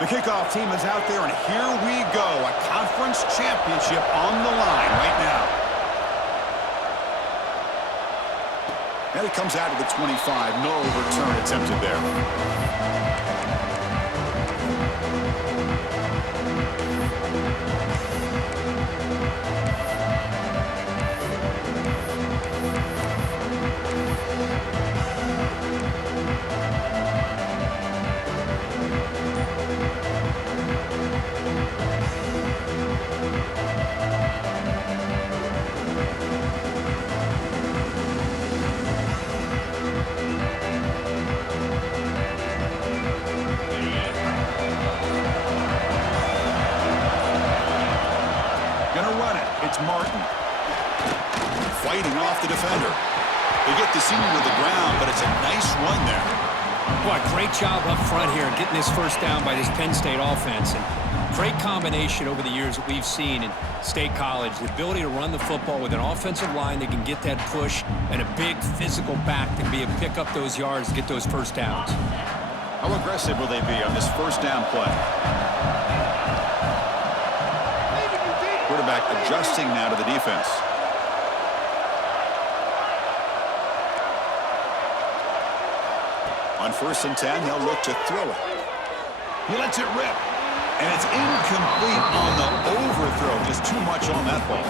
The kickoff team is out there, and here we go. A conference championship on the line right now. And it comes out of the 25. No return attempted there. It's Martin. Fighting off the defender. They get the senior to the ground, but it's a nice run there. Boy, great job up front here getting this first down by this Penn State offense. And great combination over the years that we've seen in State College. The ability to run the football with an offensive line that can get that push and a big physical back to be able to pick up those yards to get those first downs. How aggressive will they be on this first down play? Quarterback adjusting now to the defense. On 1st and 10, they'll look to throw it. He lets it rip. And it's incomplete on the overthrow. Just too much on that ball.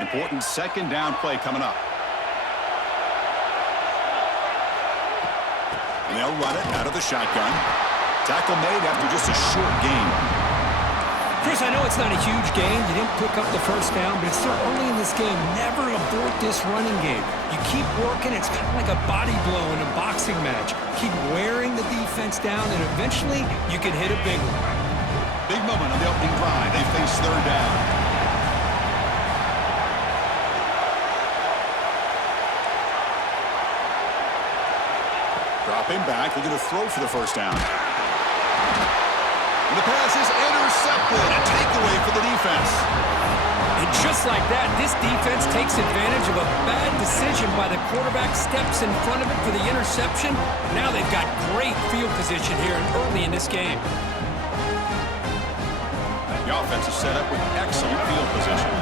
Important second down play coming up. And they'll run it out of the shotgun. Tackle made after just a short gain. Chris, I know it's not a huge gain. You didn't pick up the first down, but it's still early in this game. Never abort this running game. You keep working. It's kind of like a body blow in a boxing match. Keep wearing the defense down, and eventually you can hit a big one. Big moment on the opening drive. They face third down. Dropping back, they're going to throw for the first down. And the pass is intercepted. A takeaway for the defense. And just like that, this defense takes advantage of a bad decision by the quarterback, steps in front of it for the interception. Now they've got great field position here early in this game. The offense is set up with excellent field position.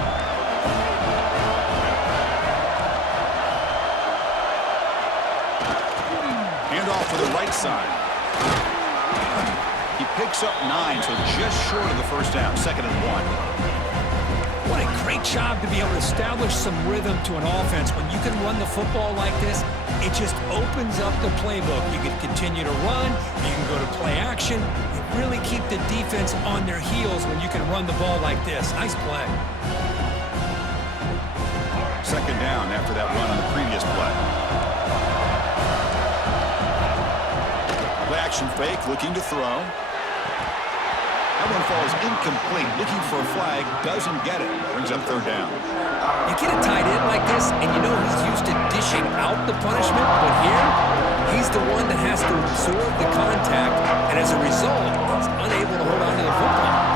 Off to the right side. He picks up 9, so just short of the first down. 2nd and 1. What a great job to be able to establish some rhythm to an offense. When you can run the football like this, it just opens up the playbook. You can continue to run. You can go to play action. You really keep the defense on their heels when you can run the ball like this. Nice play. 2nd down after that run on the previous play. Action fake, looking to throw. That one falls incomplete. Looking for a flag, doesn't get it. Brings up 3rd down. You get a tight end like this, and you know he's used to dishing out the punishment, but here, he's the one that has to absorb the contact, and as a result, he's unable to hold on to the football.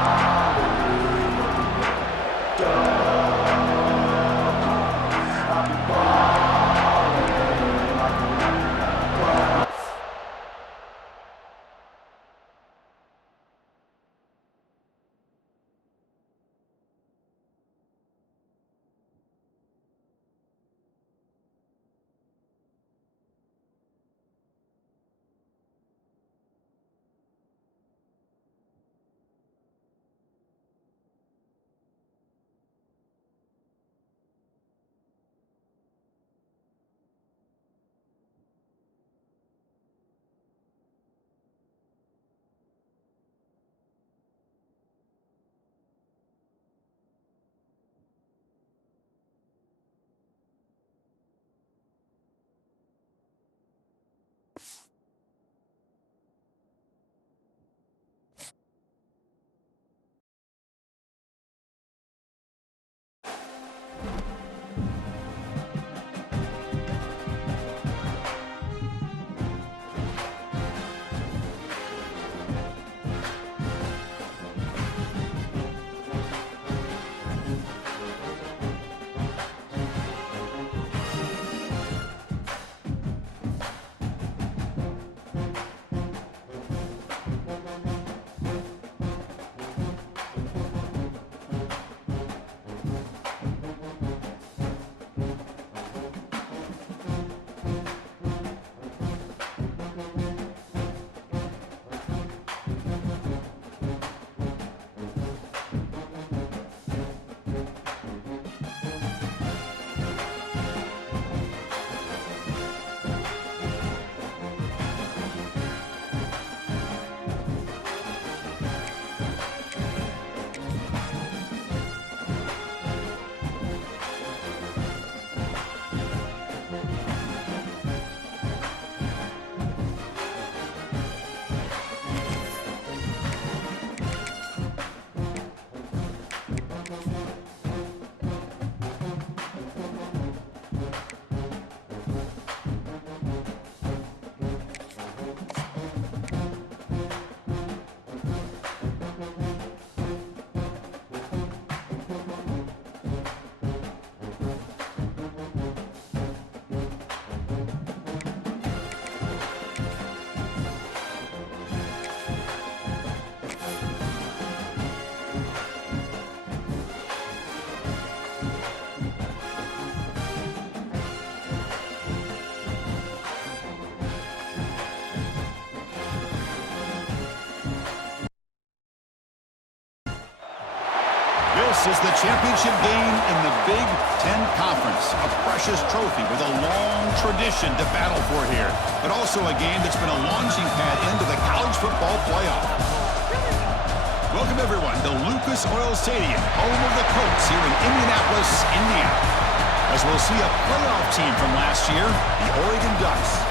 This is the championship game in the Big Ten Conference. A precious trophy with a long tradition to battle for here. But also a game that's been a launching pad into the college football playoff. Welcome, everyone, to Lucas Oil Stadium, home of the Colts here in Indianapolis, Indiana. As we'll see a playoff team from last year, the Oregon Ducks,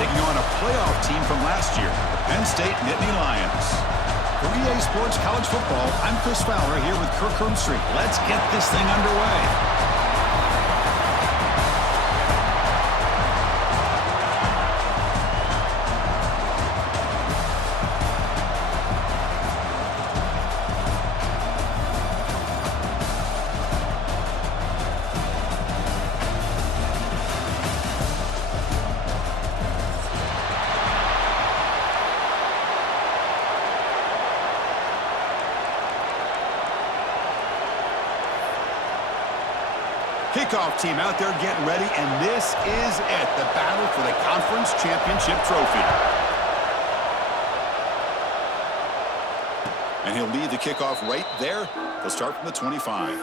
taking on a playoff team from last year, the Penn State Nittany Lions. For EA Sports College Football, I'm Chris Fowler here with Kirk Herbstreit. Let's get this thing underway. Kickoff team out there getting ready, and this is it, the battle for the conference championship trophy. And he'll lead the kickoff right there. They'll start from the 25.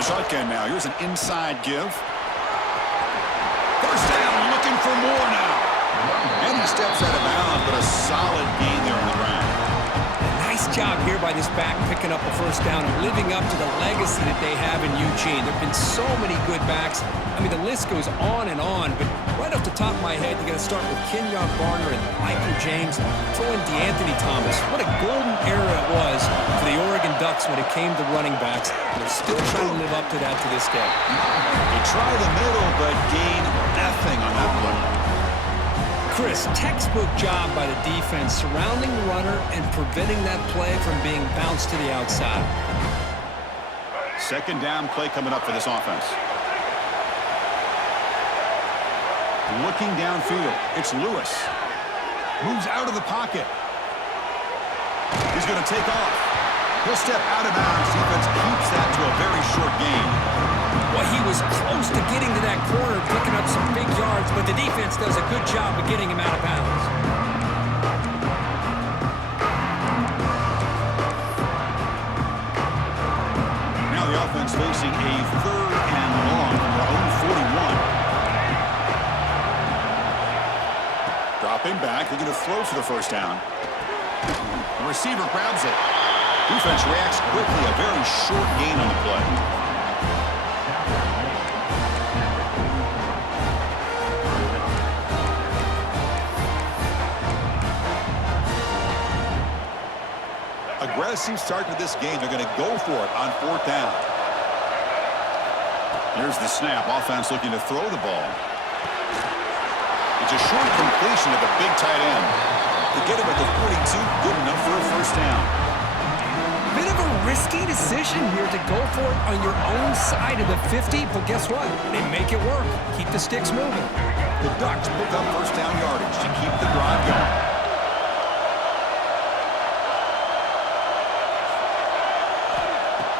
Shotgun now. Here's an inside give. First down, looking for more now. And he steps out of bounds, but a solid gain there on the ground. Nice job here by this back picking up a first down and living up to the legacy that they have in Eugene. There have been so many good backs. I mean, the list goes on, but right off the top of my head, you got to start with Kenyon Barner and Michael James. Throw in DeAnthony Thomas. What a golden era it was for the Oregon Ducks when it came to running backs. They're still trying to live up to that to this day. They try the middle, but gain nothing on that play. Chris, textbook job by the defense surrounding the runner and preventing that play from being bounced to the outside. Second down play coming up for this offense. Looking downfield, it's Lewis. Moves out of the pocket. He's going to take off. He'll step out of bounds. Defense keeps that to a very short gain. Well, he was close to getting to that corner, picking up some big yards, but the defense does a good job of getting him out of bounds. Now the offense facing a third and long from their own 41. Dropping back, looking to throw for the first down. The receiver grabs it. Defense reacts quickly, a very short gain on the play. Aggressive start to this game. They're going to go for it on fourth down. Here's the snap. Offense looking to throw the ball. It's a short completion at the big tight end. To get him at the 42, good enough for a first down. Bit of a risky decision here to go for it on your own side of the 50, but guess what? They make it work. Keep the sticks moving. The Ducks pick up first down yardage to keep the drive going.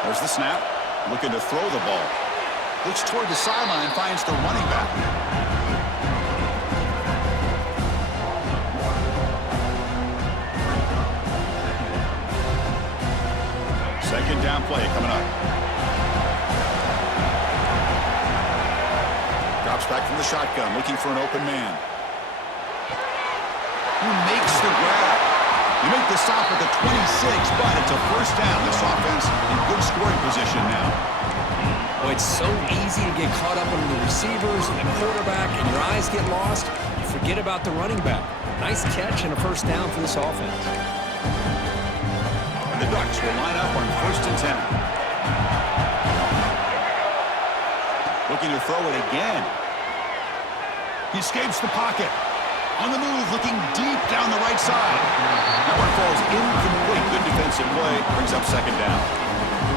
There's the snap. Looking to throw the ball. Looks toward the sideline, finds the running back. Second down play coming up. Drops back from the shotgun, looking for an open man. Who makes the grab? You make the stop at the 26, but it's a first down. This offense in good scoring position now. Oh, it's so easy to get caught up on the receivers and the quarterback, and your eyes get lost. You forget about the running back. Nice catch and a first down for this offense. And the Ducks will line up on first and 10. Looking to throw it again. He escapes the pocket. On the move, looking deep down the right side. That one falls incomplete. Good defensive play. Brings up second down.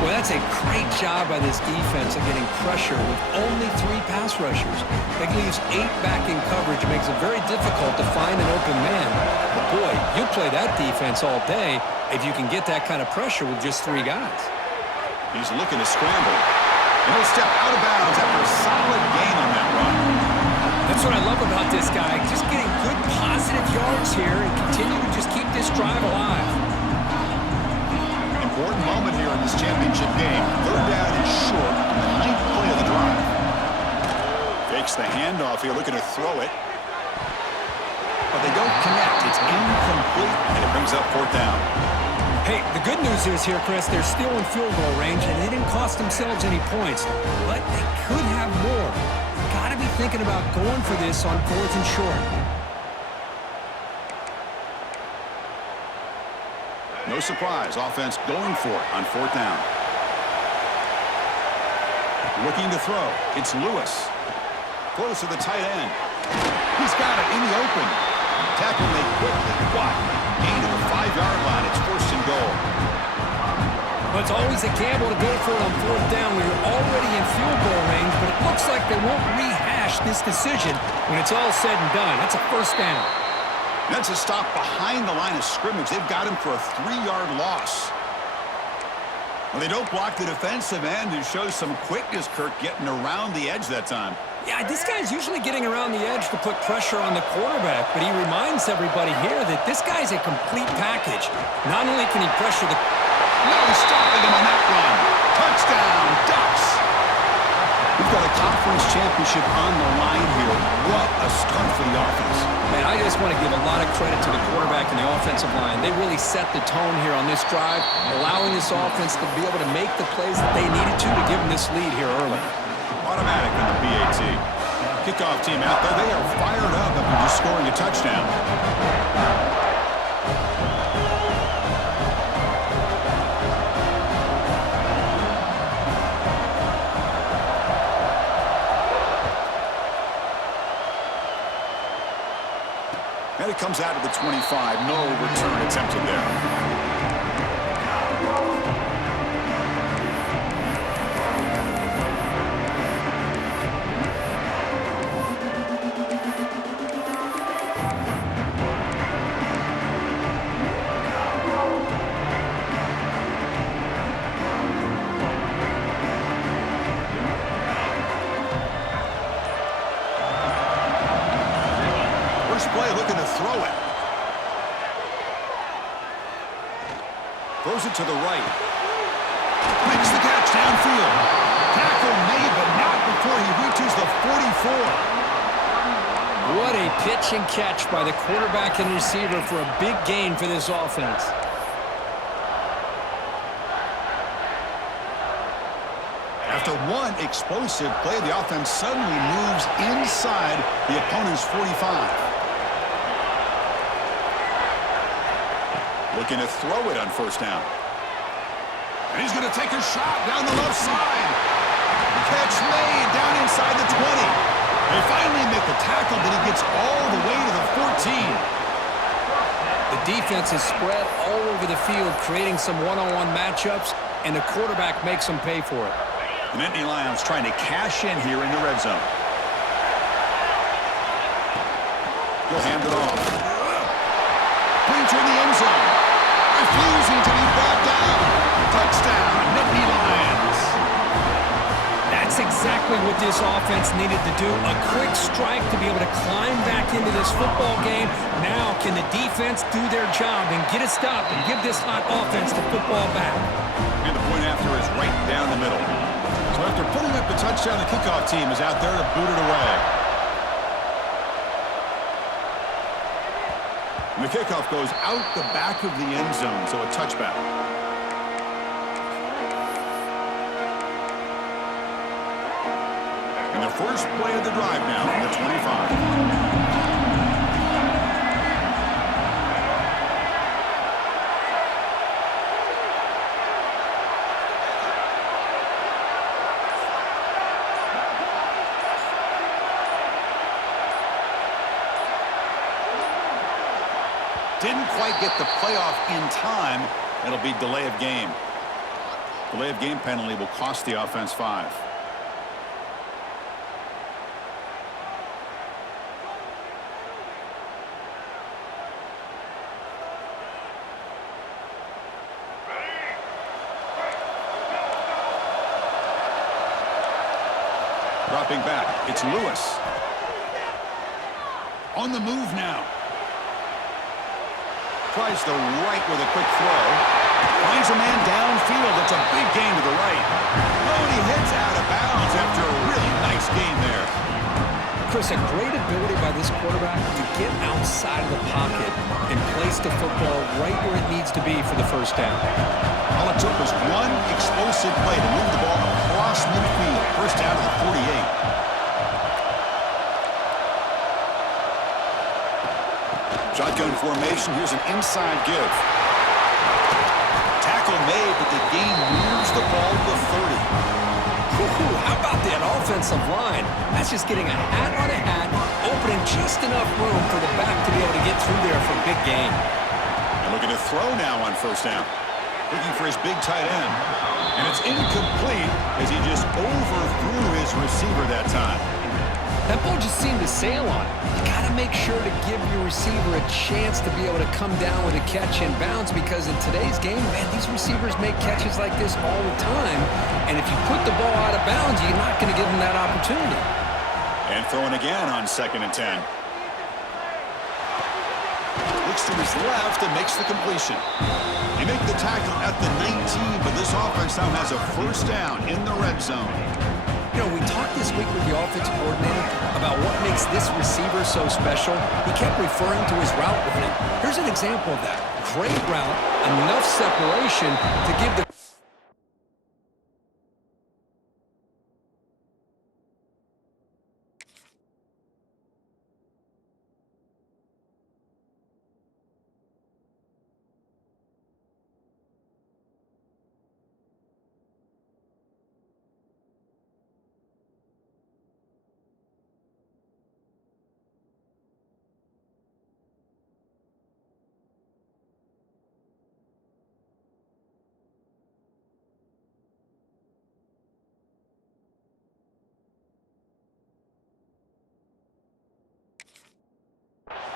Well, that's a great job by this defense of getting pressure with only 3 pass rushers. That leaves 8 back in coverage. It makes it very difficult to find an open man. But boy, you play that defense all day if you can get that kind of pressure with just 3 guys. He's looking to scramble. And he'll step out of bounds after a solid gain on that run. That's what I love about this guy. Just getting good positive yards here and continue to just keep this drive alive. Important moment here in this championship game. 3rd down and short on the 9th play of the drive. Fakes the handoff here, looking to throw it. But they don't connect. It's incomplete, and it brings up 4th down. Hey, the good news is here, Chris, they're still in field goal range, and they didn't cost themselves any points. But they could have more. You've got to be thinking about going for this on 4th and short. No surprise, offense going for it on 4th down. Looking to throw. It's Lewis. Close to the tight end. He's got it in the open. Tackle made quickly. What? Gain to the 5-yard line. It's 1st and goal. Well, it's always a gamble to go for it on 4th down when you're already in field goal range, but it looks like they won't rehash this decision when it's all said and done. That's a 1st down. That's a stop behind the line of scrimmage. They've got him for a 3-yard loss. Well, they don't block the defensive end, who shows some quickness, Kirk, getting around the edge that time. Yeah, this guy's usually getting around the edge to put pressure on the quarterback, but he reminds everybody here that this guy's a complete package. Not only can he pressure the... No stopping him on that run. Touchdown, Ducks. We've got a conference championship on the line here. What a start for the offense. Man, I just want to give a lot of credit to the quarterback and the offensive line. They really set the tone here on this drive, allowing this offense to be able to make the plays that they needed to give them this lead here early. Automatic on the PAT. Kickoff team out there. They are fired up after just scoring a touchdown. And it comes out of the 25. No return attempted there. Play looking to throw it. Throws it to the right. Makes the catch downfield. Tackle made, but not before he reaches the 44. What a pitch and catch by the quarterback and receiver for a big gain for this offense. After one explosive play, the offense suddenly moves inside the opponent's 45. Looking to throw it on 1st down. And he's going to take a shot down the left side. Catch made down inside the 20. They finally make the tackle, but he gets all the way to the 14. The defense is spread all over the field, creating some one-on-one matchups, and the quarterback makes them pay for it. The Nittany Lions trying to cash in here in the red zone. He'll hand it off. Pointer in the end zone. Refusing to be brought down. Touchdown, Nittany Lions. That's exactly what this offense needed to do. A quick strike to be able to climb back into this football game. Now can the defense do their job and get a stop and give this hot offense the football back? And the point after is right down the middle. So after putting up the touchdown, the kickoff team is out there to boot it away. And the kickoff goes out the back of the end zone, so a touchback. And the first play of the drive now from the 25. Didn't quite get the playoff in time. It'll be delay of game. Delay of game penalty will cost the offense 5. Dropping back, it's Lewis. On the move now. Tries the right with a quick throw. Finds a man downfield. It's a big gain to the right. Oh, and he hits out of bounds after a really nice game there. Chris, a great ability by this quarterback to get outside of the pocket and place the football right where it needs to be for the first down. All it took was one explosive play to move the ball across midfield. First down to the 48. Shotgun formation. Here's an inside give. Tackle made, but the gain moves the ball to the 30. How about that offensive line? That's just getting a hat on a hat, opening just enough room for the back to be able to get through there for a big gain. And looking to throw now on first down. Looking for his big tight end. And it's incomplete as he just overthrew his receiver that time. That ball just seemed to sail on it. You got to make sure to give your receiver a chance to be able to come down with a catch and bounce, because in today's game, man, these receivers make catches like this all the time. And if you put the ball out of bounds, you're not going to give them that opportunity. And throwing again on 2nd and 10. Looks to his left and makes the completion. They make the tackle at the 19, but this offense now has a first down in the red zone. You know, we talked this week with the offensive coordinator about what makes this receiver so special. He kept referring to his route running. Here's an example of that. Great route, enough separation to give the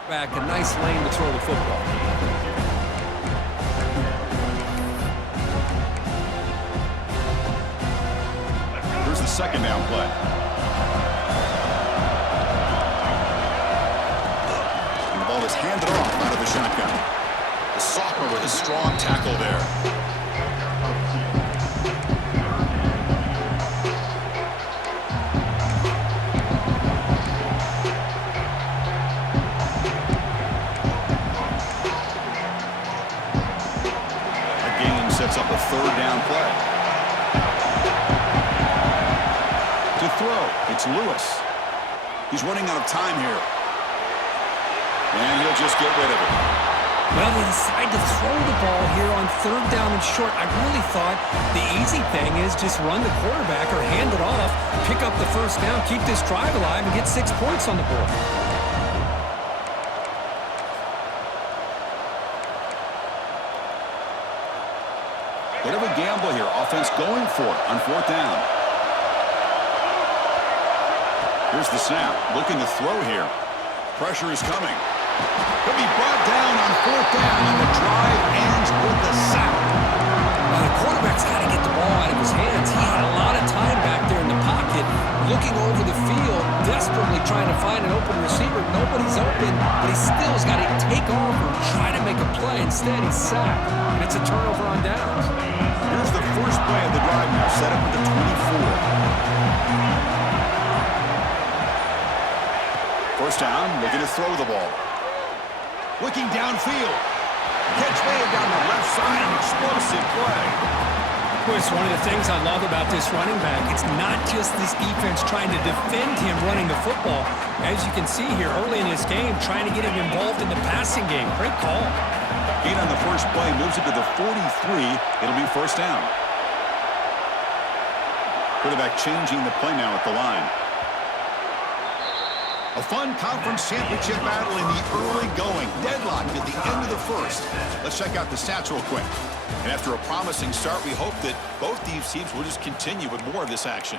back, a nice lane to throw the football. Here's the second down play. And the ball is handed off out of the shotgun. The sophomore with a strong tackle there. Sets up a third down play. To throw, it's Lewis. He's running out of time here. And he'll just get rid of it. Well, they decide to throw the ball here on 3rd down and short. I really thought the easy thing is just run the quarterback or hand it off, pick up the first down, keep this drive alive, and get 6 points on the board. Bit of a gamble here. Offense going for it on 4th down. Here's the snap. Looking to throw here. Pressure is coming. He'll be brought down on 4th down, and the drive ends with the sack. Well, the quarterback's got to get the ball out of his hands. He had a lot of time back there in the pocket, looking over the field, desperately trying to find an open receiver. Nobody's open, but he still has got to take off or try to make a play. Instead, he's sacked, and it's a turnover on downs. Here's the first play of the drive now, set up at the 24. First down, looking to throw the ball. Looking downfield. Catch made down the left side, an explosive play. Chris, one of the things I love about this running back, it's not just this defense trying to defend him running the football. As you can see here early in this game, trying to get him involved in the passing game. Great call. Gain on the first play, moves it to the 43. It'll be first down. Quarterback changing the play now at the line. A fun conference championship battle in the early going. Deadlocked at the end of the first. Let's check out the stats real quick. And after a promising start, we hope that both these teams will just continue with more of this action.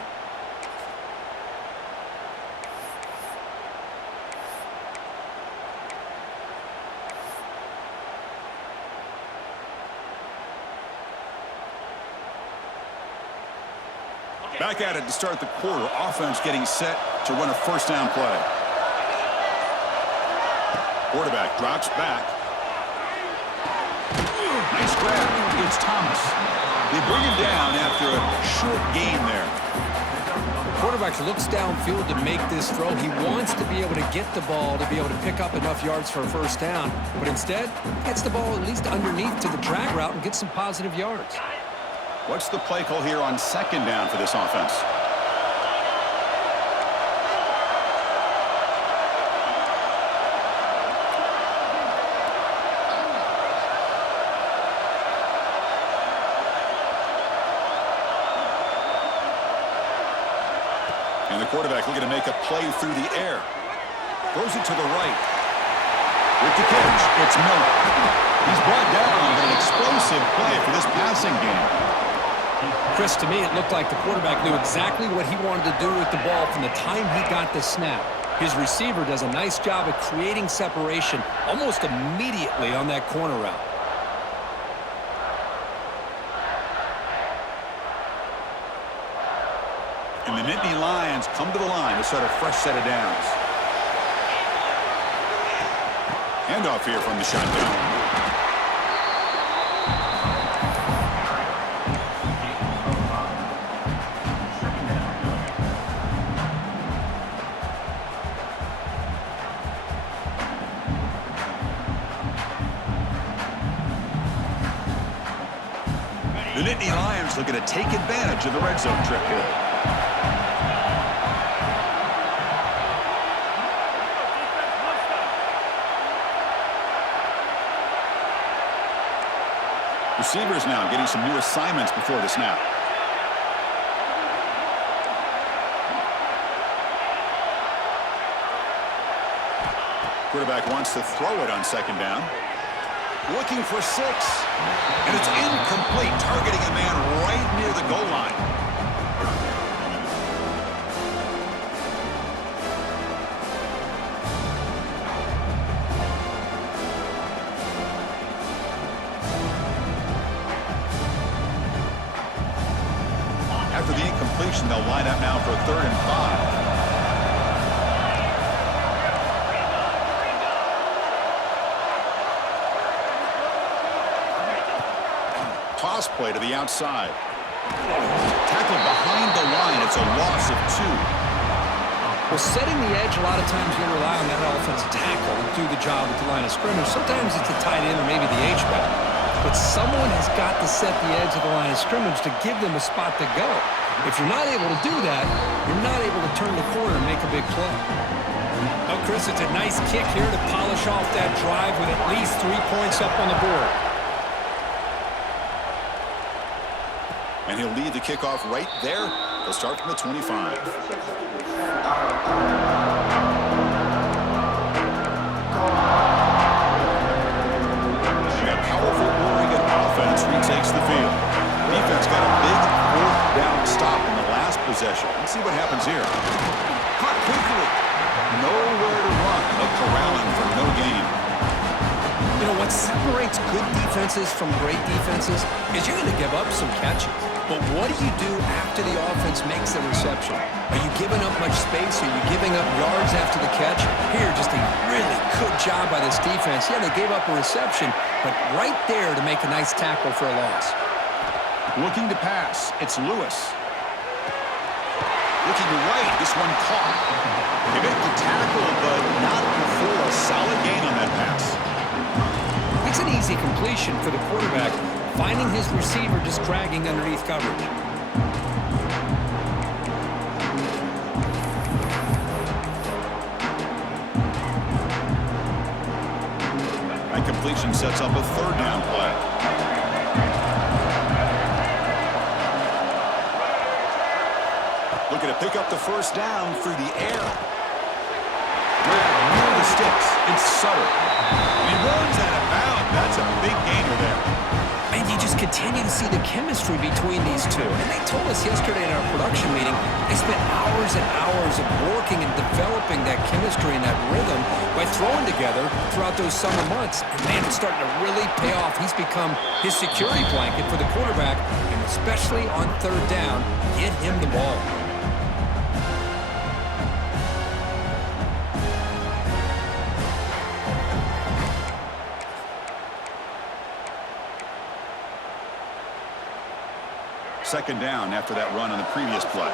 Back at it to start the quarter. Offense getting set to run a first down play. Quarterback drops back. Nice grab. It's Thomas. They bring him down after a short gain there. The quarterback looks downfield to make this throw. He wants to be able to get the ball to be able to pick up enough yards for a first down. But instead, gets the ball at least underneath to the drag route and gets some positive yards. What's the play call here on second down for this offense? And the quarterback looking to make a play through the air. Throws it to the right. With the catch, it's Miller. He's brought down, but an explosive play for this passing game. Chris, to me, it looked like the quarterback knew exactly what he wanted to do with the ball from the time he got the snap. His receiver does a nice job of creating separation almost immediately on that corner route. And the Nittany Lions come to the line to start a fresh set of downs. Handoff here from the shotgun. The Nittany Lions looking to take advantage of the red zone trip here. Receivers now getting some new assignments before the snap. Quarterback wants to throw it on second down. Looking for 6. And it's incomplete, targeting a man right near the goal line. After the incompletion, they'll line up now for 3rd and 5. Toss play to the outside. Tackled behind the line. It's a loss of 2. Well, setting the edge, a lot of times you rely on that offensive tackle to do the job at the line of scrimmage. Sometimes it's the tight end or maybe the H-back. But someone has got to set the edge of the line of scrimmage to give them a spot to go. If you're not able to do that, you're not able to turn the corner and make a big play. Oh, Chris, it's a nice kick here to polish off that drive with at least 3 points up on the board. And he'll lead the kickoff right there. They'll start from the 25. A powerful Oregon offense retakes the field. Defense got a big 4th down stop in the last possession. Let's see what happens here. Caught quickly. Nowhere to run, but corralling for no gain. You know, what separates good defenses from great defenses is you're going to give up some catches. But what do you do after the offense makes the reception? Are you giving up much space? Are you giving up yards after the catch? Here, just a really good job by this defense. Yeah, they gave up a reception, but right there to make a nice tackle for a loss. Looking to pass. It's Lewis. Looking right. This one caught. They make the tackle, but not before a solid gain on that pass. It's an easy completion for the quarterback, finding his receiver just dragging underneath coverage. That completion sets up a 3rd down play. Looking to pick up the first down through the air. sticks. It's Sutter. And he runs out of bounds. That's a big gainer there. And you just continue to see the chemistry between these two. And they told us yesterday in our production meeting, they spent hours and hours of working and developing that chemistry and that rhythm by throwing together throughout those summer months. And man, it's starting to really pay off. He's become his security blanket for the quarterback, and especially on third down, get him the ball. Second down after that run on the previous play.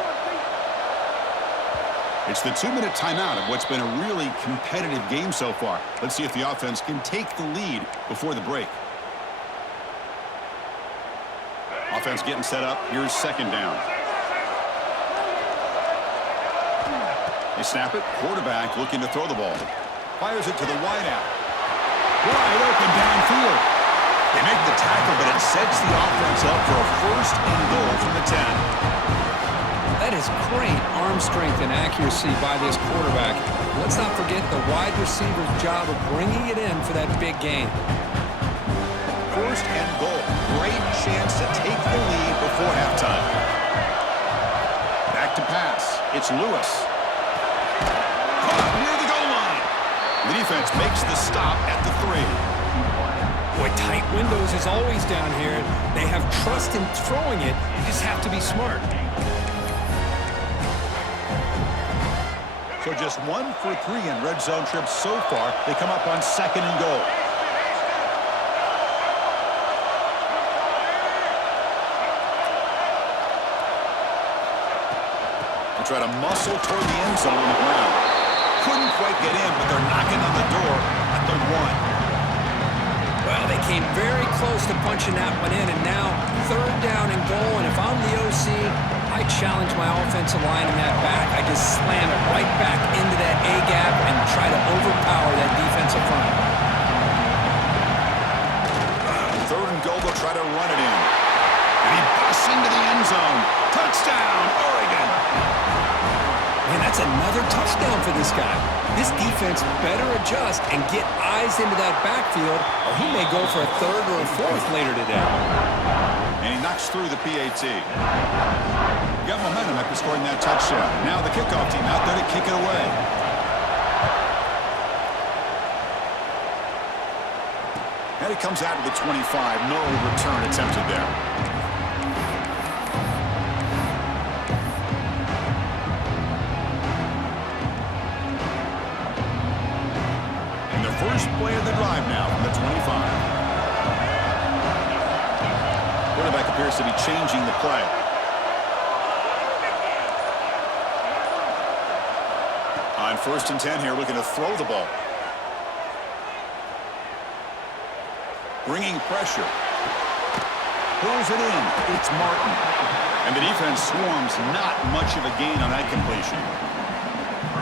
It's the 2-minute timeout of what's been a really competitive game so far. Let's see if the offense can take the lead before the break. Offense getting set up. Here's second down. They snap it. Quarterback looking to throw the ball. Fires it to the wideout. Wide open downfield. They make the tackle, but it sets the offense up for a first and goal from the 10. That is great arm strength and accuracy by this quarterback. Let's not forget the wide receiver's job of bringing it in for that big game. First and goal. Great chance to take the lead before halftime. Back to pass. It's Lewis. Caught near the goal line. The defense makes the stop at the 3. Boy, tight windows is always down here. They have trust in throwing it. You just have to be smart. So just 1 for 3 in red zone trips so far. They come up on second and goal. They try to muscle toward the end zone on the ground. Couldn't quite get in, but they're knocking on the door at the 1. Well, they came very close to punching that one in, and now third down and goal. And if I'm the OC, I challenge my offensive line in that back. I just slam it right back into that A-gap and try to overpower that defensive front. Third and goal, they'll try to run it in. And he busts into the end zone. Touchdown, Oregon. Man, that's another touchdown for this guy. This defense better adjust and get eyes into that backfield, or he may go for a third or a fourth later today. And he knocks through the PAT. Got momentum after scoring that touchdown. Now the kickoff team out there to kick it away. And he comes out to the 25. No return attempted there. First play of the drive now from the 25. Quarterback appears to be changing the play. On first and 10 here, looking to throw the ball. Bringing pressure. Throws it in. It's Martin. And the defense swarms. Not much of a gain on that completion.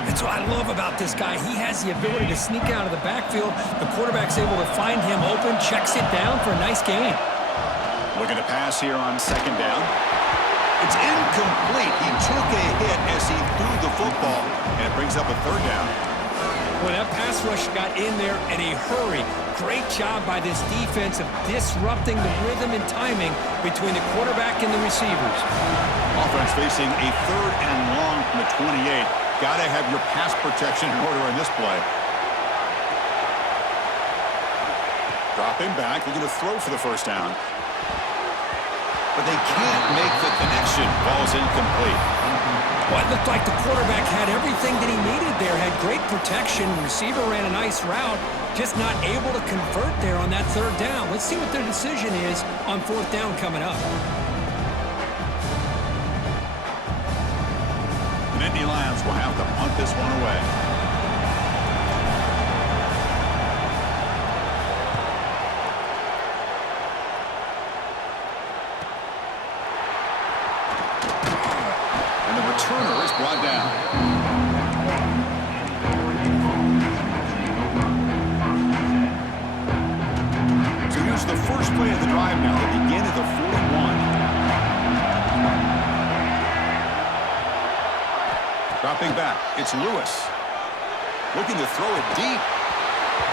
That's what I love about this guy. He has the ability to sneak out of the backfield. The quarterback's able to find him open, checks it down for a nice gain. Looking to pass here on second down. It's incomplete. He took a hit as he threw the football, and it brings up a third down. Well, that pass rush got in there in a hurry. Great job by this defense of disrupting the rhythm and timing between the quarterback and the receivers. Offense facing a third and long from the 28. Got to have your pass protection in order in this play. Dropping back, looking to throw for the first down. But they can't make the connection. Ball's incomplete. Well, it looked like the quarterback had everything that he needed there. Had great protection. Receiver ran a nice route. Just not able to convert there on that third down. Let's see what their decision is on fourth down coming up. The Nittany Lions will have to punt this one away. And the returner is brought down. So here's the first play of the drive now. They begin at the 41. Dropping back, it's Lewis. Looking to throw it deep.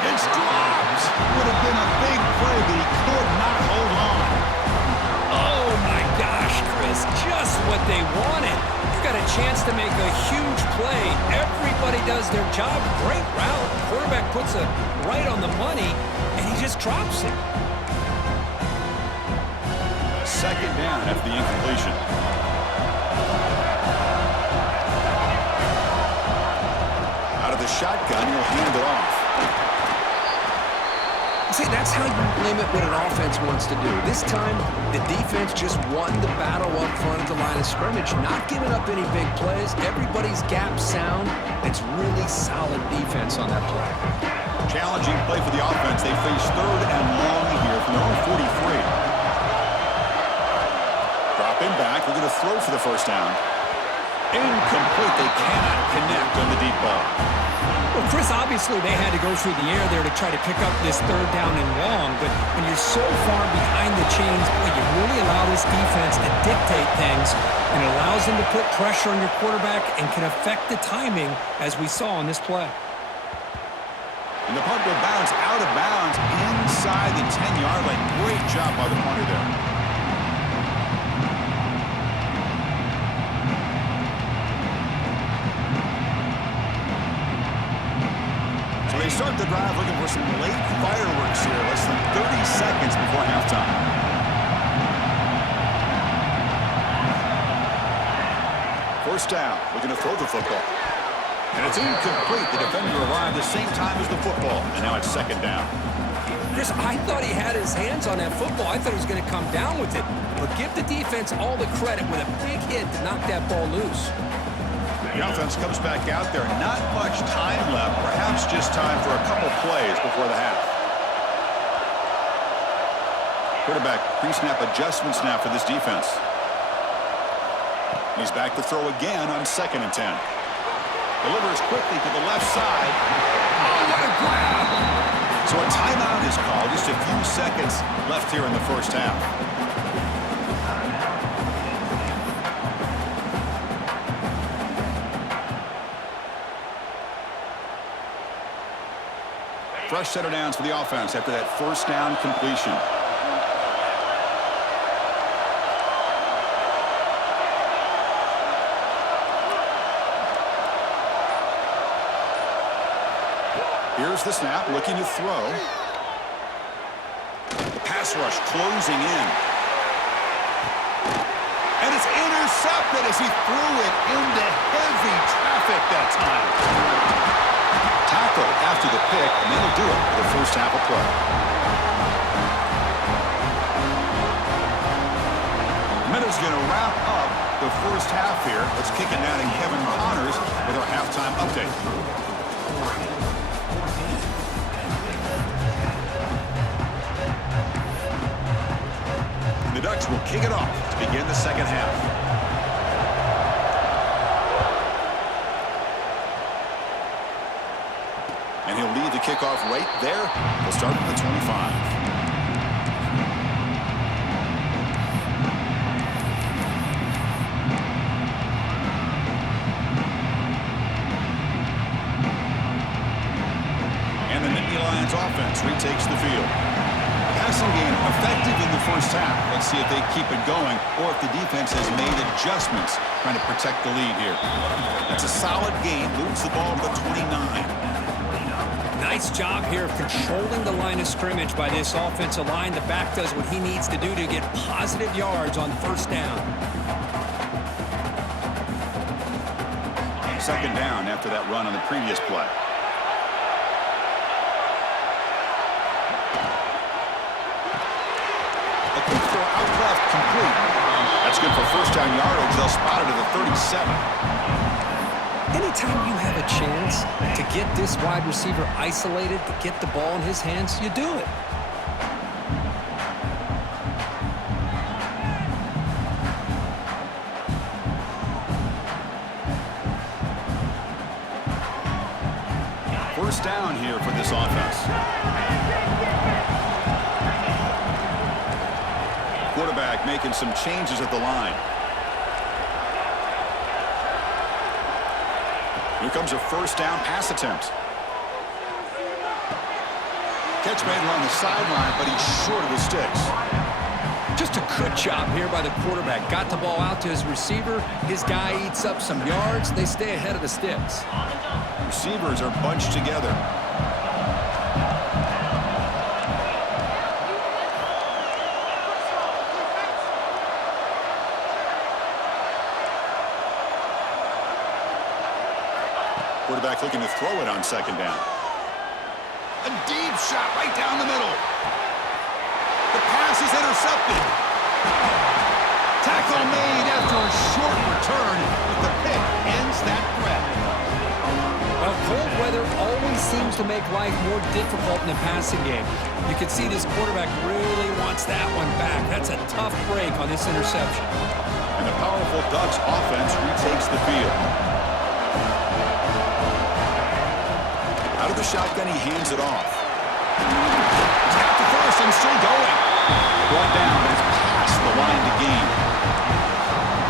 It's dropped. Would have been a big play, but he could not hold on. Oh, my gosh, Chris. Just what they wanted. You got a chance to make a huge play. Everybody does their job. Great route. Quarterback puts it right on the money, and he just drops it. Second down after the incompletion. Out of the shotgun, he'll hand it off. See, that's how you limit what an offense wants to do. This time, the defense just won the battle up front at the line of scrimmage, not giving up any big plays. Everybody's gap sound. It's really solid defense on that play. Challenging play for the offense. They face third and long here from their own 43. Dropping back. They're going to throw for the first down. Incomplete. They cannot connect on the deep ball. Well, Chris, obviously they had to go through the air there to try to pick up this third down and long, but when you're so far behind the chains, boy, you really allow this defense to dictate things, and it allows them to put pressure on your quarterback and can affect the timing, as we saw on this play. And the punt will bounce out of bounds inside the 10-yard line. Great job by the punter there. They start the drive looking for some late fireworks here. Less than 30 seconds before halftime. First down. Looking to throw the football. And it's incomplete. The defender arrived the same time as the football. And now it's second down. Chris, I thought he had his hands on that football. I thought he was going to come down with it. But give the defense all the credit with a big hit to knock that ball loose. The offense comes back out there. Not much time left. Perhaps just time for a couple plays before the half. Quarterback pre-snap adjustments now for this defense. He's back to throw again on 2nd and 10. Delivers quickly to the left side. Oh, what a grab! So a timeout is called. Just a few seconds left here in the first half. Fresh set of downs for the offense after that first down completion. Here's the snap, looking to throw. Pass rush closing in. And it's intercepted as he threw it into heavy traffic that time. Tackle after the pick, and that'll do it for the first half of play. Minutes going to wrap up the first half here. Let's kick it now to Kevin Connors with our halftime update. The Ducks will kick it off to begin the second half. And he'll lead the kickoff right there. We'll start at the 25. And the Nittany Lions offense retakes the field. Passing game effective in the first half. Let's see if they keep it going or if the defense has made adjustments trying to protect the lead here. It's a solid game. Moves the ball to the 29. Nice job here of controlling the line of scrimmage by this offensive line. The back does what he needs to do to get positive yards on first down. Second down after that run on the previous play. A quick throw out left, complete. That's good for first down yardage. They'll spot it at the 37. Anytime you have a chance to get this wide receiver isolated, to get the ball in his hands, you do it. First down here for this offense. Quarterback making some changes at the line. Here comes a first down pass attempt. Catch made along the sideline, but he's short of the sticks. Just a good job here by the quarterback. Got the ball out to his receiver. His guy eats up some yards. They stay ahead of the sticks. Receivers are bunched together. Quarterback looking to throw it on second down. A deep shot right down the middle. The pass is intercepted. Tackle made after a short return, but the pick ends that threat. Well, cold weather always seems to make life more difficult in the passing game. You can see this quarterback really wants that one back. That's a tough break on this interception. And the powerful Ducks offense retakes the field. Out of the shotgun, he hands it off. He's got the first and still going. Brought down, but it's past the line to gain.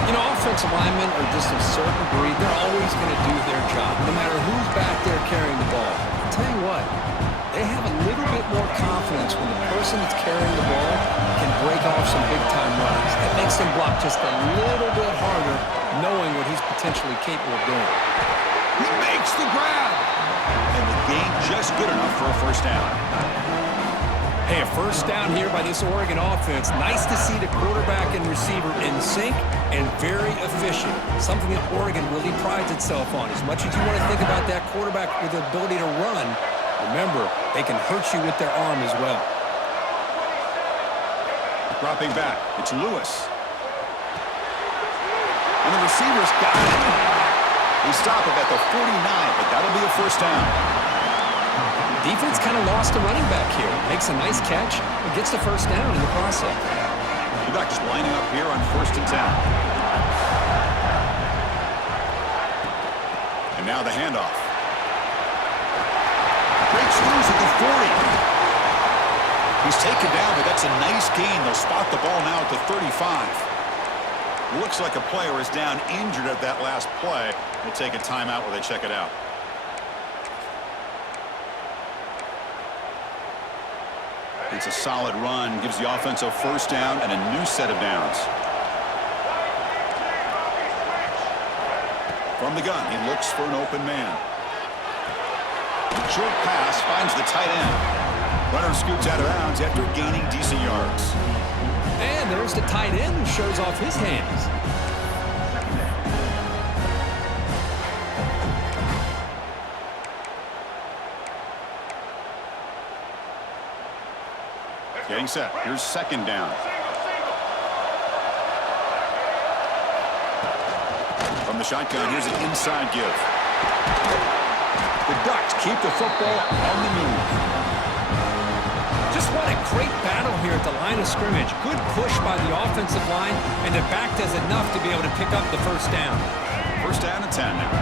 You know, offensive linemen are just a certain breed. They're always going to do their job, no matter who's back there carrying the ball. I'll tell you what, they have a little bit more confidence when the person that's carrying the ball can break off some big-time runs. It makes them block just a little bit harder, knowing what he's potentially capable of doing. He makes the grab. And the gain just good enough for a first down. Hey, a first down here by this Oregon offense. Nice to see the quarterback and receiver in sync and very efficient. Something that Oregon really prides itself on. As much as you want to think about that quarterback with the ability to run, remember, they can hurt you with their arm as well. Dropping back, it's Lewis. And the receiver's got it. They stop him at the 49, but that'll be a first down. Defense kind of lost a running back here. Makes a nice catch and gets the first down in the process. The Ducks lining up here on 1st and 10. And now the handoff. Breaks loose at the 40. He's taken down, but that's a nice gain. They'll spot the ball now at the 35. Looks like a player is down injured at that last play. We'll take a timeout while they check it out. It's a solid run, gives the offense a first down and a new set of downs. From the gun, he looks for an open man. Short pass finds the tight end. Runner scoots out of bounds after gaining decent yards. And there's the tight end who shows off his hands. Getting set. Here's second down. From the shotgun, here's an inside give. The Ducks keep the football on the move. Just what a great battle here at the line of scrimmage. Good push by the offensive line, and the back does enough to be able to pick up the first down. First down and 10 now.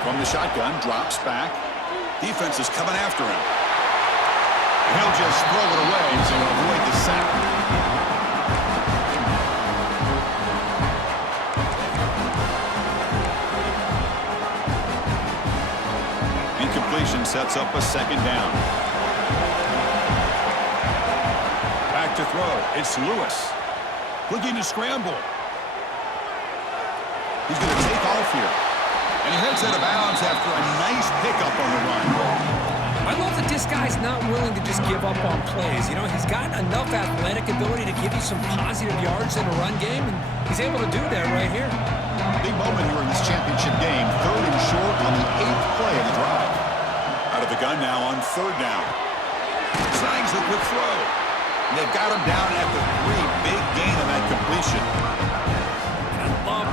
From the shotgun, drops back. Defense is coming after him. He'll just throw it away to avoid the sack. Incompletion sets up a second down. Back to throw. It's Lewis. Looking to scramble. He's going to take off here. And he heads out of bounds after a nice pickup on the run. I love that this guy's not willing to just give up on plays. You know, he's got enough athletic ability to give you some positive yards in a run game, and he's able to do that right here. Big moment here in this championship game. 3rd and short on the 8th play of the drive. Out of the gun now on 3rd down. Signs the quick throw. And they've got him down at the 3. Big gain on that completion.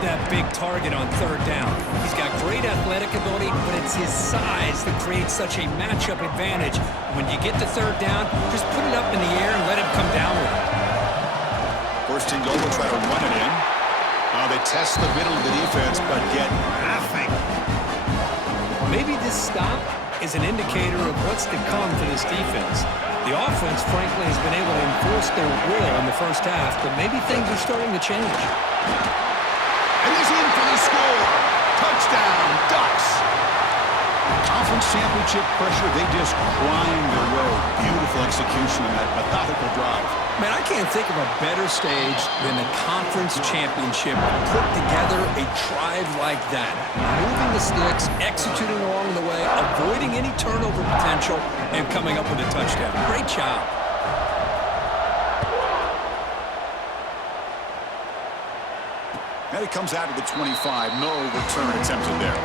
That big target on 3rd down. He's got great athletic ability, but it's his size that creates such a matchup advantage. When you get to 3rd down, just put it up in the air and let him come down with it. 1st and goal, will try to run it in. They test the middle of the defense, but get nothing. Maybe this stop is an indicator of what's to come for this defense. The offense, frankly, has been able to enforce their will in the first half, but maybe things are starting to change. And he's in for the score. Touchdown, Ducks. Conference championship pressure, they just grind their way. Beautiful execution on that methodical drive. Man, I can't think of a better stage than the conference championship to put together a drive like that. Moving the sticks, executing along the way, avoiding any turnover potential, and coming up with a touchdown. Great job. And it comes out of the 25. No return attempted there.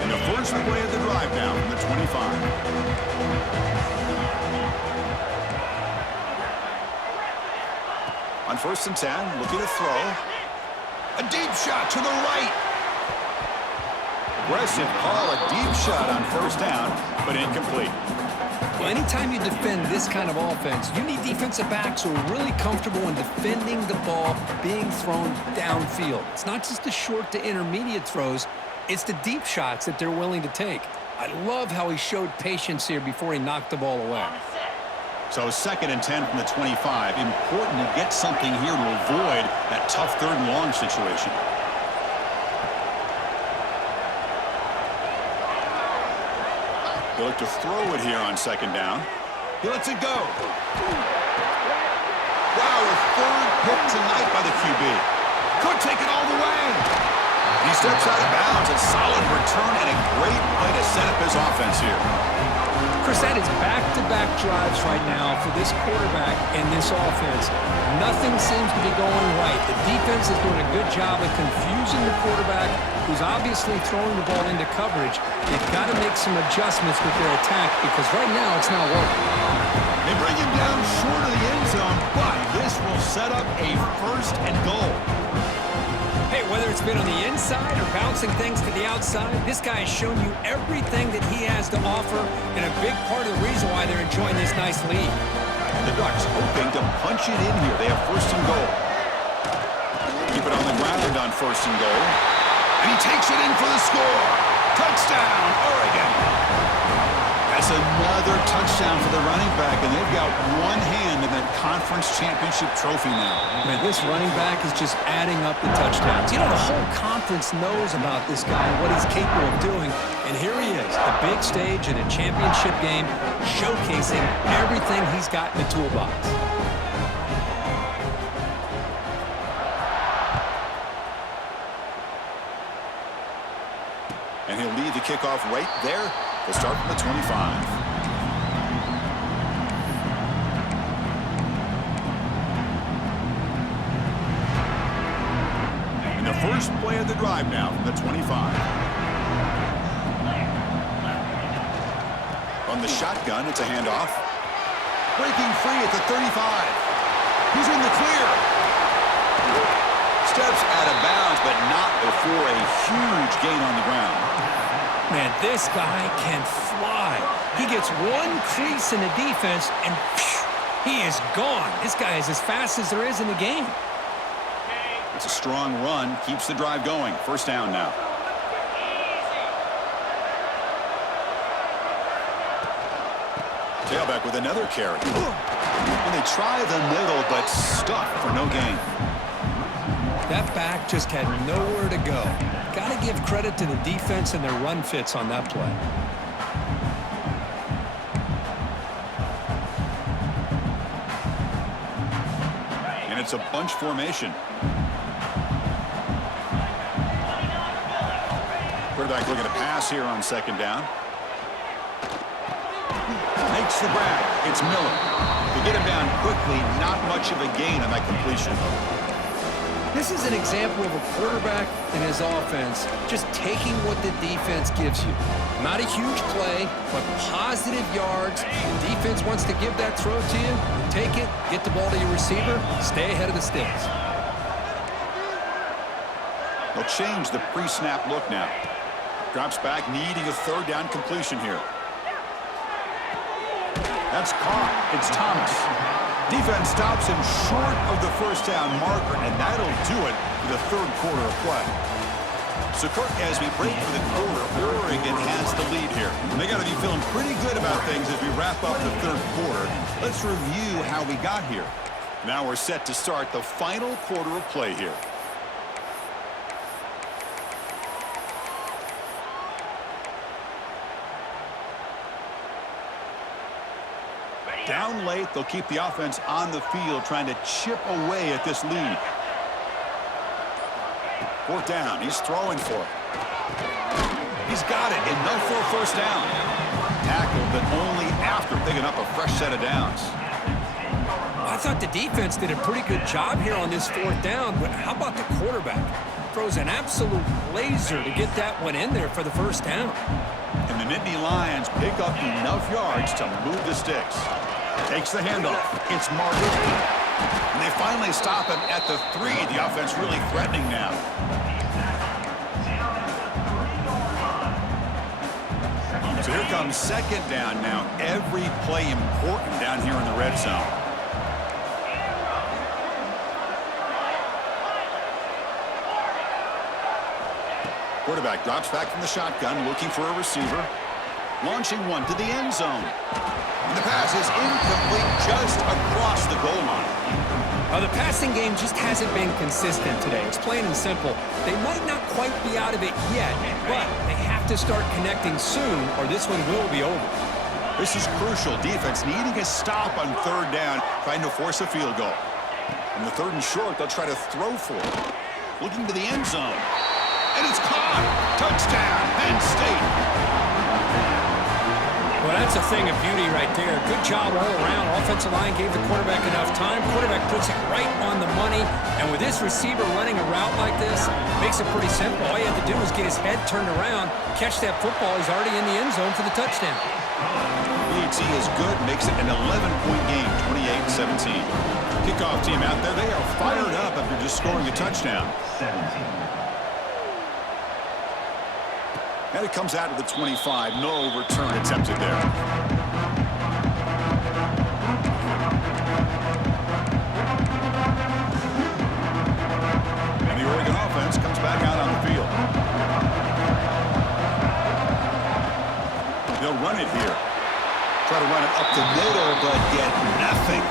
And the first play of the drive now from the 25. On 1st and 10, looking to throw. A deep shot to the right. Aggressive call, a deep shot on 1st down, but incomplete. Well, anytime you defend this kind of offense, you need defensive backs who are really comfortable in defending the ball being thrown downfield. It's not just the short to intermediate throws, it's the deep shots that they're willing to take. I love how he showed patience here before he knocked the ball away. So 2nd and 10 from the 25. Important to get something here to avoid that tough 3rd and long situation. They look to throw it here on 2nd down. He lets it go. Wow, a 3rd pick tonight by the QB. Could take it all the way. He steps out of bounds. A solid return and a great way to set up his offense here. Chris, that is back-to-back drives right now for this quarterback and this offense. Nothing seems to be going right. The defense is doing a good job of confusing the quarterback, who's obviously throwing the ball into coverage. They've got to make some adjustments with their attack because right now it's not working. They bring him down short of the end zone, but this will set up a 1st and goal. Hey, whether it's been on the inside or bouncing things to the outside, this guy has shown you everything that he has to offer, and a big part of the reason why they're enjoying this nice lead. The Ducks hoping to punch it in here. They have 1st and goal. Keep it on the ground on 1st and goal. And he takes it in for the score. Touchdown, Oregon. That's another touchdown for the running back, and they've got one hand in that conference championship trophy now. Man, this running back is just adding up the touchdowns. You know, the whole conference knows about this guy and what he's capable of doing, and here he is, the big stage in a championship game, showcasing everything he's got in the toolbox. And he'll lead the kickoff right there. They'll start from the 25. And the first play of the drive now from the 25. On the shotgun, it's a handoff. Breaking free at the 35. He's in the clear. Steps out of bounds, but not before a huge gain on the ground. Man, this guy can fly. He gets one crease in the defense, and phew, he is gone. This guy is as fast as there is in the game. It's a strong run. Keeps the drive going. 1st down now. Tailback with another carry. And they try the middle, but stuck for no gain. That back just had nowhere to go. Got to give credit to the defense and their run fits on that play. And it's a bunch formation. Quarterback looking to pass here on 2nd down. Makes the grab. It's Miller. To get him down quickly, not much of a gain on that completion. This is an example of a quarterback and his offense just taking what the defense gives you. Not a huge play, but positive yards. The defense wants to give that throw to you. You take it, get the ball to your receiver, stay ahead of the sticks. They'll change the pre-snap look now. Drops back, needing a 3rd down completion here. That's caught. It's Thomas. Defense stops him short of the 1st down marker, and that'll do it for the 3rd quarter of play. So, Kirk, as we break for the quarter, Oregon has the lead here. They got to be feeling pretty good about things as we wrap up the third quarter. Let's review how we got here. Now we're set to start the final quarter of play here. Down late, they'll keep the offense on the field trying to chip away at this lead. Fourth down, he's throwing for it. He's got it, enough for a first down. Tackled, but only after picking up a fresh set of downs. I thought the defense did a pretty good job here on this fourth down, but how about the quarterback? Throws an absolute laser to get that one in there for the first down. And the Nittany Lions pick up enough yards to move the sticks. Takes the handoff. It's Martin. And they finally stop him at the 3. The offense really threatening now. So here comes second down now. Every play important down here in the red zone. Quarterback drops back from the shotgun, looking for a receiver. Launching one to the end zone. And the pass is incomplete just across the goal line. The passing game just hasn't been consistent today. It's plain and simple. They might not quite be out of it yet, but they have to start connecting soon or this one will be over. This is crucial. Defense needing a stop on third down, trying to force a field goal. On the third and short, they'll try to throw for it. Looking to the end zone. And it's caught. Touchdown, Penn State. Well, that's a thing of beauty right there. Good job all around. Offensive line gave the quarterback enough time. Quarterback puts it right on the money. And with this receiver running a route like this, makes it pretty simple. All you have to do is get his head turned around, catch that football. He's already in the end zone for the touchdown. BT is good, makes it an 11-point game, 28-17. Kickoff team out there, they are fired up after just scoring a touchdown. And it comes out of the 25. No return attempted there. And the Oregon offense comes back out on the field. They'll run it here. Try to run it up the middle, but get nothing.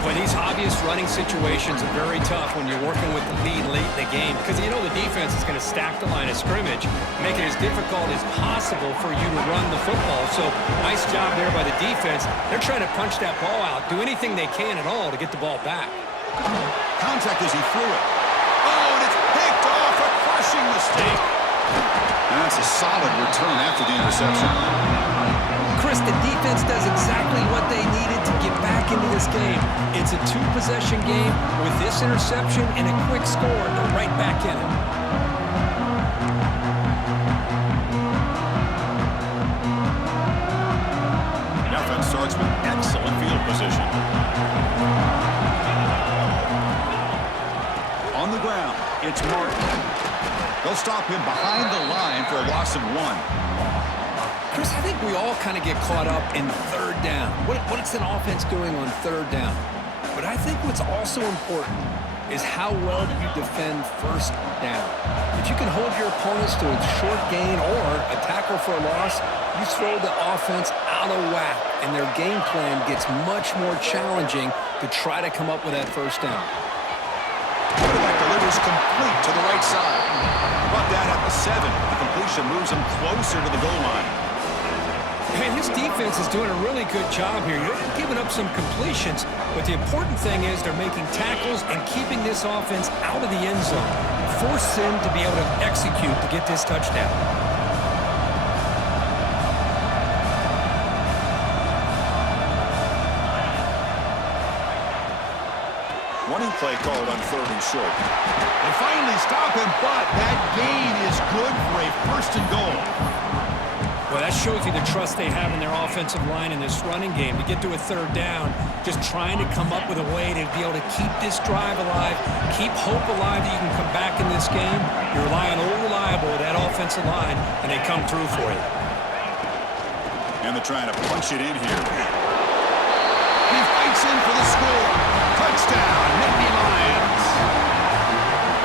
Well, these obvious running situations are very tough when you're working with the lead late in the game because you know the defense is going to stack the line of scrimmage, make it as difficult as possible for you to run the football. So nice job there by the defense. They're trying to punch that ball out, do anything they can at all to get the ball back. Contact as he threw it. Oh, and it's picked off, a crushing mistake. And that's a solid return after the interception. Chris, the defense does exactly what they needed to get back into this game. It's a 2-possession game. With this interception and a quick score, they're right back in it. The offense starts with excellent field position. On the ground, it's Martin. They'll stop him behind the line for a loss of 1. Chris, I think we all kind of get caught up in third down. What's an offense doing on third down? But I think what's also important is how well do you defend first down. If you can hold your opponents to a short gain or a tackle for a loss, you throw the offense out of whack, and their game plan gets much more challenging to try to come up with that first down. Quarterback delivers complete to the right side. Brought down at the 7. The completion moves him closer to the goal line. Man, his defense is doing a really good job here. They're giving up some completions, but the important thing is they're making tackles and keeping this offense out of the end zone. Force him to be able to execute to get this touchdown. Running play called on third and short. They finally stop him, but that gain is good for a first and goal. Well, that shows you the trust they have in their offensive line in this running game. To get to a third down, just trying to come up with a way to be able to keep this drive alive, keep hope alive that you can come back in this game. You rely on old reliable, that offensive line, and they come through for you. And they're trying to punch it in here. He fights in for the score. Touchdown, Nittany Lions.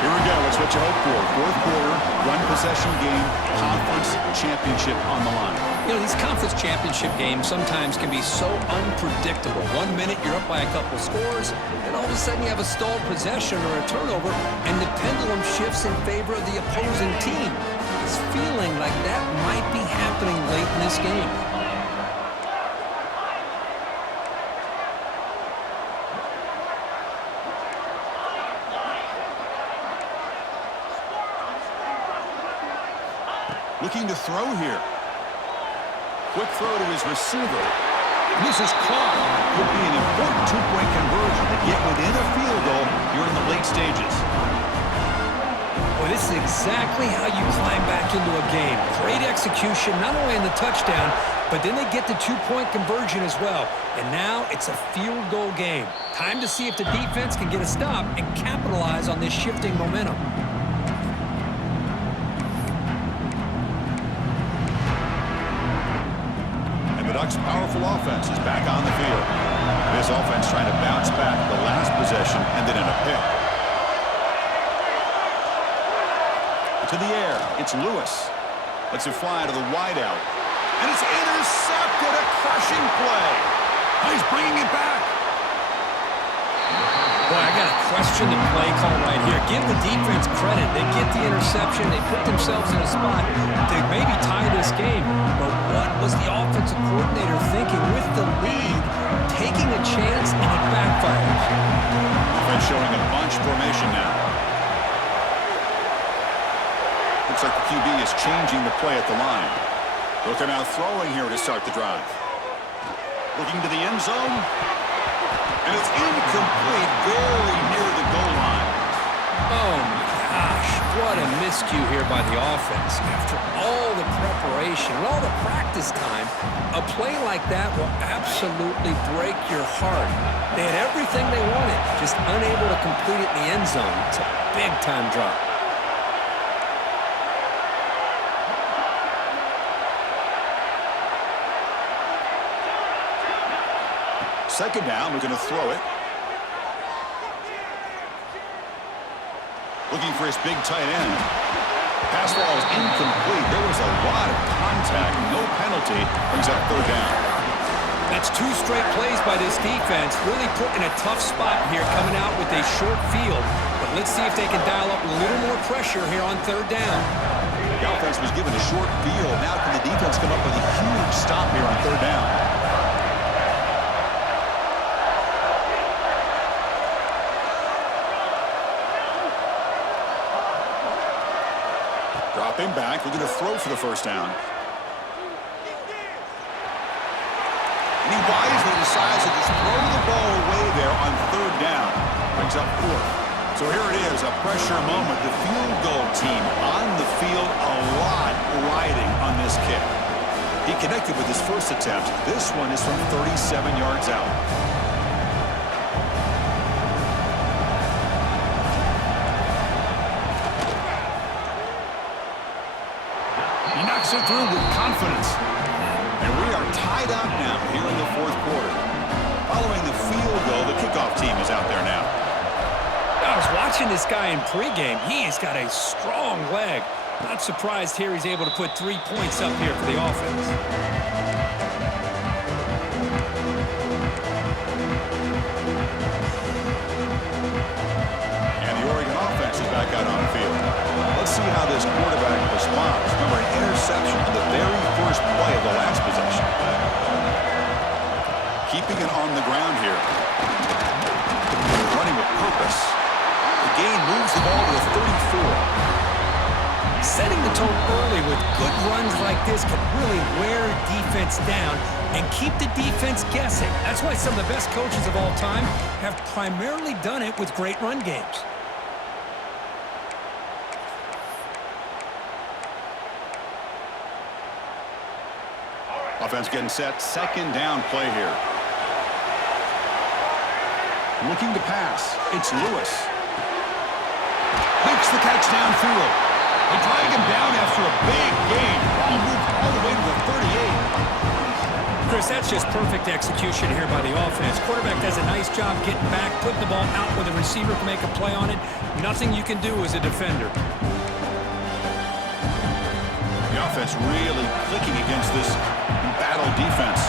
Here we go. It's That's what you hope for. Fourth quarter, run possession game, conference championship on the line. You know, these conference championship games sometimes can be so unpredictable. 1 minute you're up by a couple scores, and all of a sudden you have a stalled possession or a turnover, and the pendulum shifts in favor of the opposing team. It's feeling like that might be happening late in this game. Looking to throw here. Quick throw to his receiver. This is caught. Could be an important two-point conversion to get within a field goal here in the late stages. Well, this is exactly how you climb back into a game. Great execution, not only in the touchdown, but then they get the two-point conversion as well. And now it's a field goal game. Time to see if the defense can get a stop and capitalize on this shifting momentum. Ducks' powerful offense is back on the field. This offense trying to bounce back. The last possession ended in a pick. To the air, it's Lewis. Lets it fly to the wideout. And it's intercepted, a crushing play. Oh, he's bringing it back. Boy, I got to question the play call right here. Give the defense credit. They get the interception. They put themselves in a spot to maybe tie this game. But what was the offensive coordinator thinking with the lead, taking a chance, and it backfires? Defense showing a bunch formation now. Looks like the QB is changing the play at the line. They're now throwing here to start the drive. Looking to the end zone. And it's incomplete, very near the goal line. Oh, my gosh. What a miscue here by the offense. After all the preparation and all the practice time, a play like that will absolutely break your heart. They had everything they wanted, just unable to complete it in the end zone. It's a big-time drop. Second down, we're going to throw it. Looking for his big tight end. Pass ball is incomplete. There was a lot of contact. No penalty. Brings up third down. That's two straight plays by this defense. Really put in a tough spot here coming out with a short field. But let's see if they can dial up a little more pressure here on third down. The offense was given a short field. Now can the defense come up with a huge stop here on third down? Dropping back, we're going to throw for the first down. And he wisely decides to just throw the ball away there on third down. Brings up fourth. So here it is, a pressure moment. The field goal team on the field, a lot riding on this kick. He connected with his first attempt. This one is from 37 yards out. It through with confidence. And we are tied up now here in the fourth quarter. Following the field goal, the kickoff team is out there now. I was watching this guy in pregame. He's got a strong leg. Not surprised here he's able to put 3 points up here for the offense. And the Oregon offense is back out on the field. Let's see how this quarterback responds. Remember, an interception on the very first play of the last possession. Keeping it on the ground here. Running with purpose. The gain moves the ball to the 34. Setting the tone early with good runs like this can really wear a defense down and keep the defense guessing. That's why some of the best coaches of all time have primarily done it with great run games. Offense getting set. Second down play here. Looking to pass. It's Lewis. Makes the catch downfield. They drag him down after a big gain. Ball moved all the way to the 38. Chris, that's just perfect execution here by the offense. Quarterback does a nice job getting back, putting the ball out where the receiver can make a play on it. Nothing you can do as a defender. The offense really clicking against this battle defense.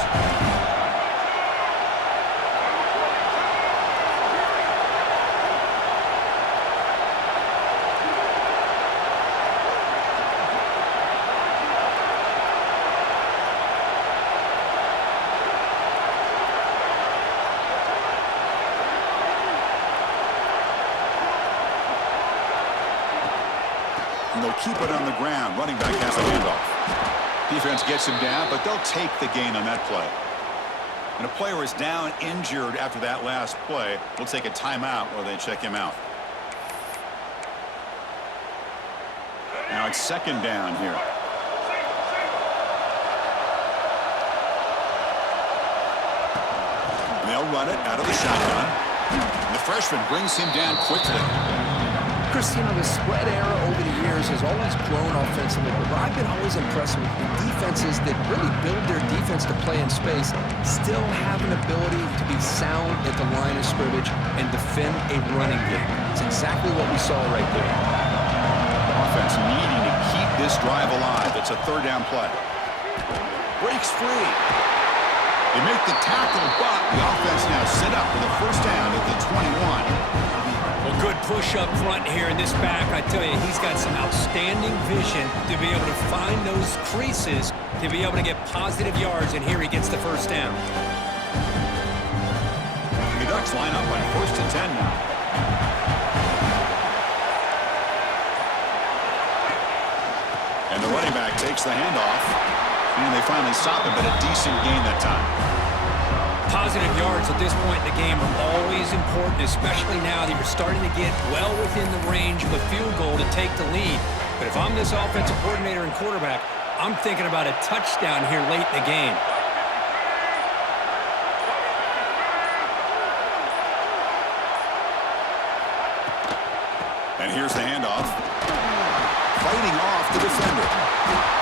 And they'll keep it on the ground. Running back has the handoff. Defense gets him down, but they'll take the gain on that play. And a player is down injured after that last play. We'll take a timeout while they check him out. Now it's second down here. And they'll run it out of the shotgun. And the freshman brings him down quickly. Chris, you know, the spread era over the years has always grown offensively, but what I've been always impressed with the defenses that really build their defense to play in space still have an ability to be sound at the line of scrimmage and defend a running game. It's exactly what we saw right there. The offense needing to keep this drive alive. It's a third down play. Breaks free. They make the tackle, but the offense now set up with a first down at the 21. Well, good push up front here in this back. I tell you, he's got some outstanding vision to be able to find those creases, to be able to get positive yards, and here he gets the first down. The Ducks line up on 1st and 10 now. And the running back takes the handoff. And they finally stop him, but a decent gain that time. Positive yards at this point in the game are always important, especially now that you're starting to get well within the range of a field goal to take the lead. But if I'm this offensive coordinator and quarterback, I'm thinking about a touchdown here late in the game. And here's the handoff. Fighting off the defender.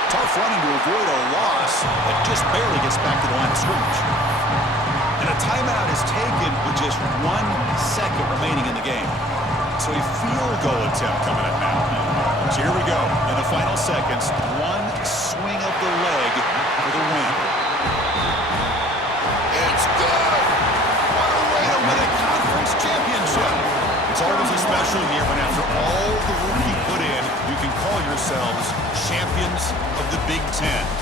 Tough running to avoid a loss, but just barely gets back to the line of scrimmage. And a timeout is taken with just 1 second remaining in the game. So a field goal attempt coming up now. So here we go. In the final seconds, one swing of the leg